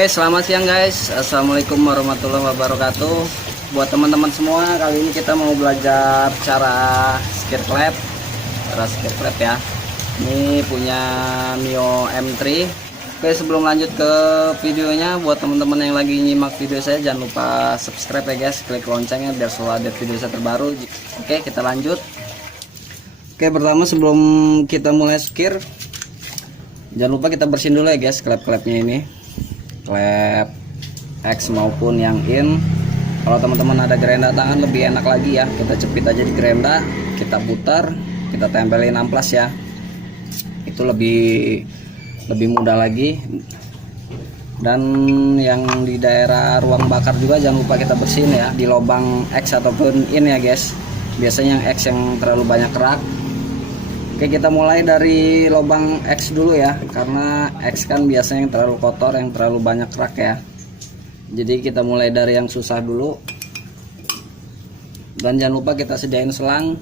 Oke, selamat siang guys. Assalamualaikum warahmatullahi wabarakatuh. Buat teman-teman semua, kali ini kita mau belajar cara skir klep. Ya. Ini punya Mio M3. Oke, sebelum lanjut ke videonya, buat teman-teman yang lagi nyimak video saya, jangan lupa subscribe ya guys, klik loncengnya biar selalu update video saya terbaru. Oke, kita lanjut. Oke, pertama sebelum kita mulai skir, jangan lupa kita bersihin dulu ya guys klep-klepnya ini, klep X maupun yang in. Kalau teman-teman ada gerenda tangan lebih enak lagi ya, kita cepit aja di gerenda, kita putar, kita tempelin amplas ya, itu lebih mudah lagi. Dan yang di daerah ruang bakar juga jangan lupa kita bersihin ya, di lubang X ataupun in ya guys, biasanya yang X yang terlalu banyak kerak. Oke, kita mulai dari lubang X dulu ya, karena X kan biasanya yang terlalu kotor, yang terlalu banyak kerak ya. Jadi kita mulai dari yang susah dulu. Dan jangan lupa kita sediain selang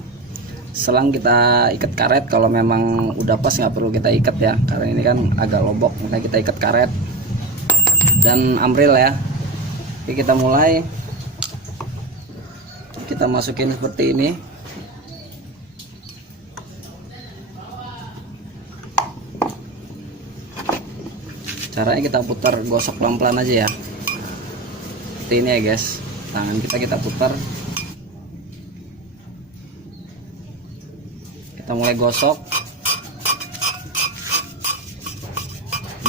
kita ikat karet. Kalau memang udah pas nggak perlu kita ikat ya, karena ini kan agak lobok, makanya kita ikat karet. Dan amril ya. Oke, kita mulai, kita masukin seperti ini. Caranya kita putar, gosok pelan-pelan aja ya, seperti ini ya guys. Tangan kita putar, kita mulai gosok.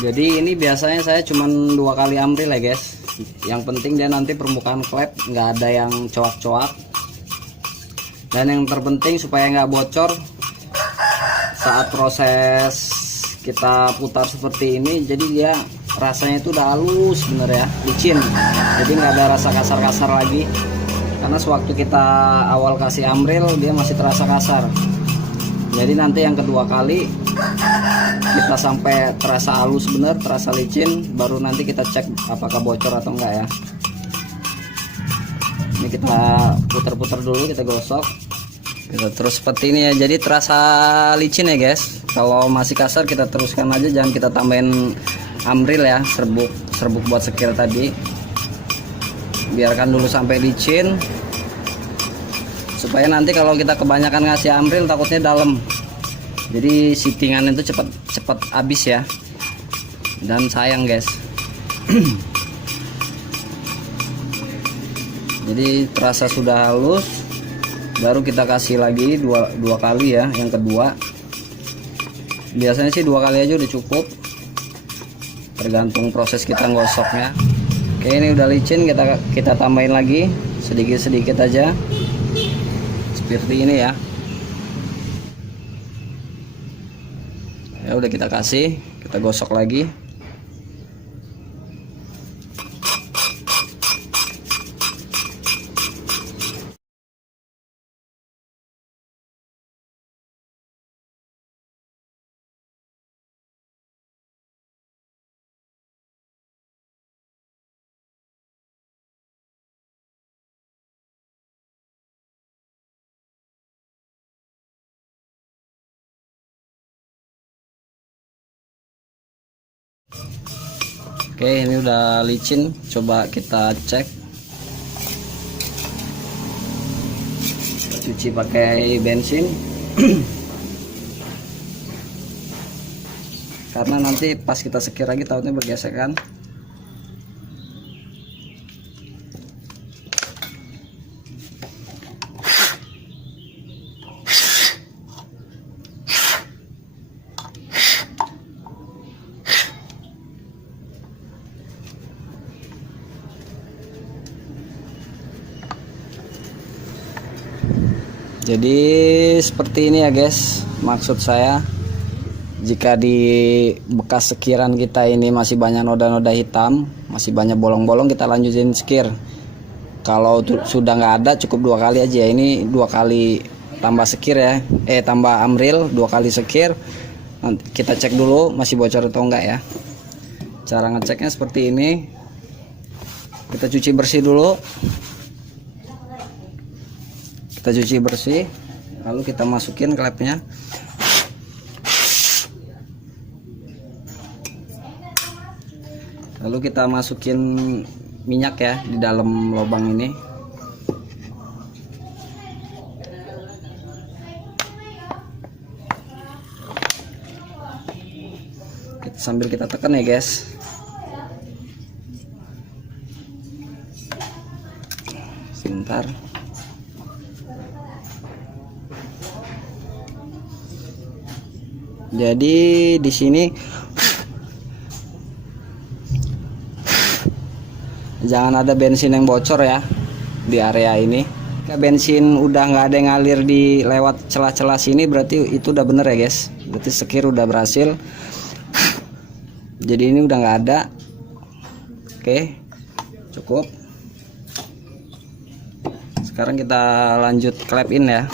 Jadi ini biasanya saya cuman 2 kali amril ya guys. Yang penting dia nanti permukaan klep nggak ada yang coak-coak, dan yang terpenting supaya nggak bocor saat proses kita putar seperti ini. Jadi dia rasanya itu udah halus bener ya, licin, jadi nggak ada rasa kasar-kasar lagi. Karena sewaktu kita awal kasih amril dia masih terasa kasar. Jadi nanti yang kedua kali kita sampai terasa halus bener, terasa licin, baru nanti kita cek apakah bocor atau enggak ya. Ini kita putar-putar dulu, kita gosok gitu, terus seperti ini ya. Jadi terasa licin ya guys. Kalau masih kasar kita teruskan aja, jangan kita tambahin amril ya, serbuk buat sekir tadi. Biarkan dulu sampai licin, supaya nanti kalau kita kebanyakan ngasih amril takutnya dalam, jadi sittingan itu cepat habis ya, dan sayang guys. Jadi terasa sudah halus, baru kita kasih lagi dua kali ya. Yang kedua biasanya sih 2 kali aja udah cukup, tergantung proses kita gosoknya. Oke, ini udah licin, kita tambahin lagi sedikit aja seperti ini ya. Ya udah, kita kasih, kita gosok lagi. Oke, ini udah licin, coba kita cek. Kita cuci pakai bensin. Karena nanti pas kita sekir lagi takutnya bergesekan. Jadi seperti ini ya guys, maksud saya, jika di bekas sekiran kita ini masih banyak noda-noda hitam, masih banyak bolong-bolong, kita lanjutin sekir. Kalau sudah nggak ada, cukup 2 kali aja. Ini 2 kali tambah sekir ya, tambah amril, 2 kali sekir. Nanti kita cek dulu masih bocor atau enggak ya. Cara ngeceknya seperti ini, kita cuci bersih dulu. Kita cuci bersih, lalu kita masukin klepnya. Lalu kita masukin minyak ya di dalam lubang ini. Sambil kita tekan ya guys. Sebentar. Jadi di sini jangan ada bensin yang bocor ya di area ini. Jika bensin udah nggak ada yang ngalir di lewat celah-celah sini, berarti itu udah bener ya guys. Berarti sekir udah berhasil. Jadi ini udah nggak ada. Oke, cukup. Sekarang kita lanjut clap in ya.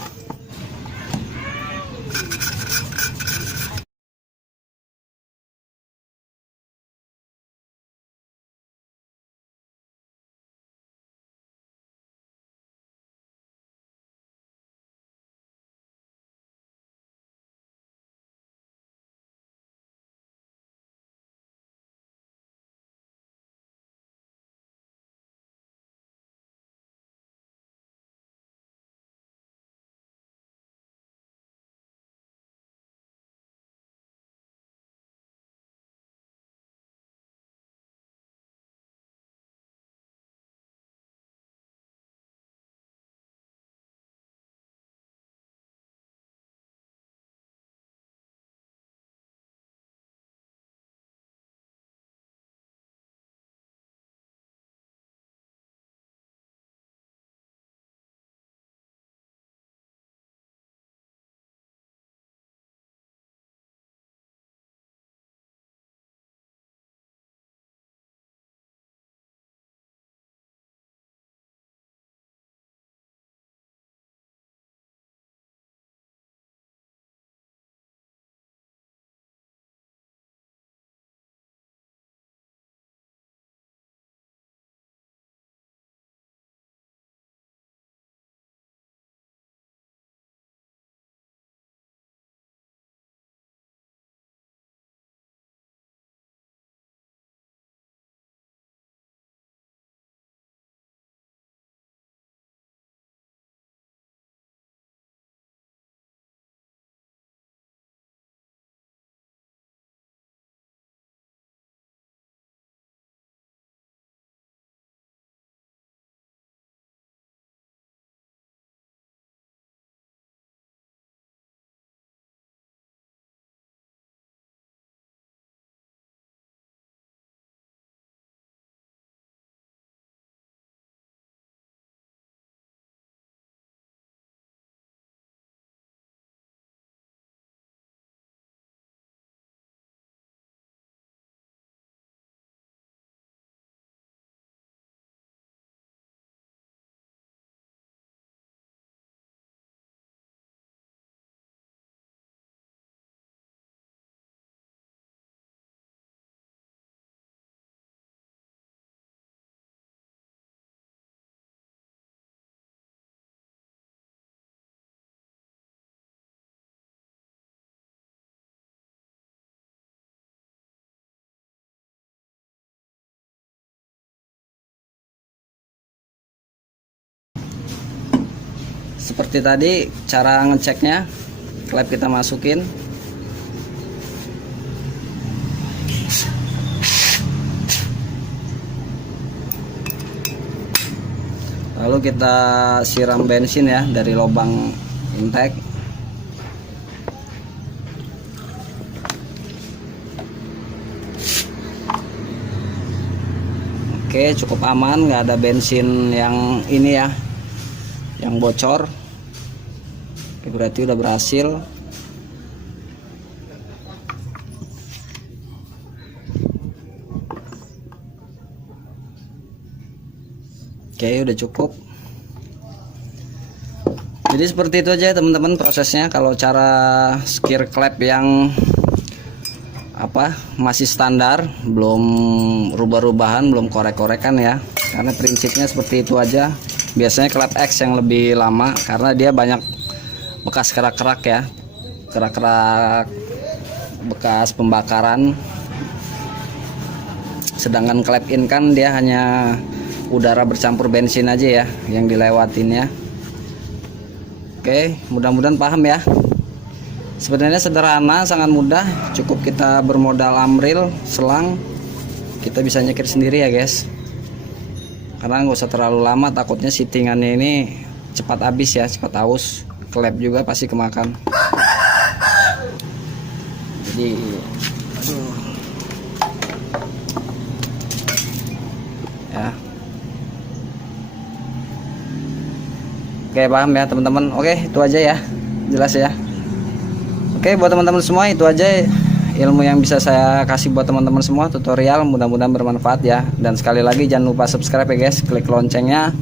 Seperti tadi cara ngeceknya, klep kita masukin. Lalu kita siram bensin ya dari lubang intake. Oke, cukup aman, nggak ada bensin yang ini ya, yang bocor. Oke, berarti udah berhasil. Oke, udah cukup. Jadi seperti itu aja teman-teman prosesnya. Kalau cara skir klep yang masih standar, belum rubah-rubahan, belum korek-korekan ya, karena prinsipnya seperti itu aja. Biasanya klep X yang lebih lama karena dia banyak bekas kerak-kerak ya, kerak-kerak bekas pembakaran. Sedangkan klep in kan dia hanya udara bercampur bensin aja ya yang dilewatin ya. Oke, mudah-mudahan paham ya. Sebenarnya sederhana, sangat mudah, cukup kita bermodal amril, selang, kita bisa nyekir sendiri ya guys. Karena nggak usah terlalu lama, takutnya settingannya ini cepat habis ya, cepat aus. Klep juga pasti kemakan. Jadi ya. Oke, paham ya teman-teman. Oke, itu aja ya, jelas ya. Oke, buat teman-teman semua itu aja ilmu yang bisa saya kasih buat teman-teman semua, tutorial, mudah-mudahan bermanfaat ya. Dan sekali lagi jangan lupa subscribe ya guys, klik loncengnya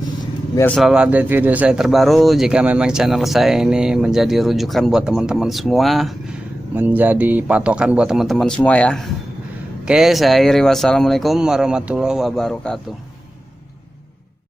biar selalu update video saya terbaru. Jika memang channel saya ini menjadi rujukan buat teman-teman semua, menjadi patokan buat teman-teman semua ya. Oke, saya akhiri, wassalamualaikum warahmatullahi wabarakatuh.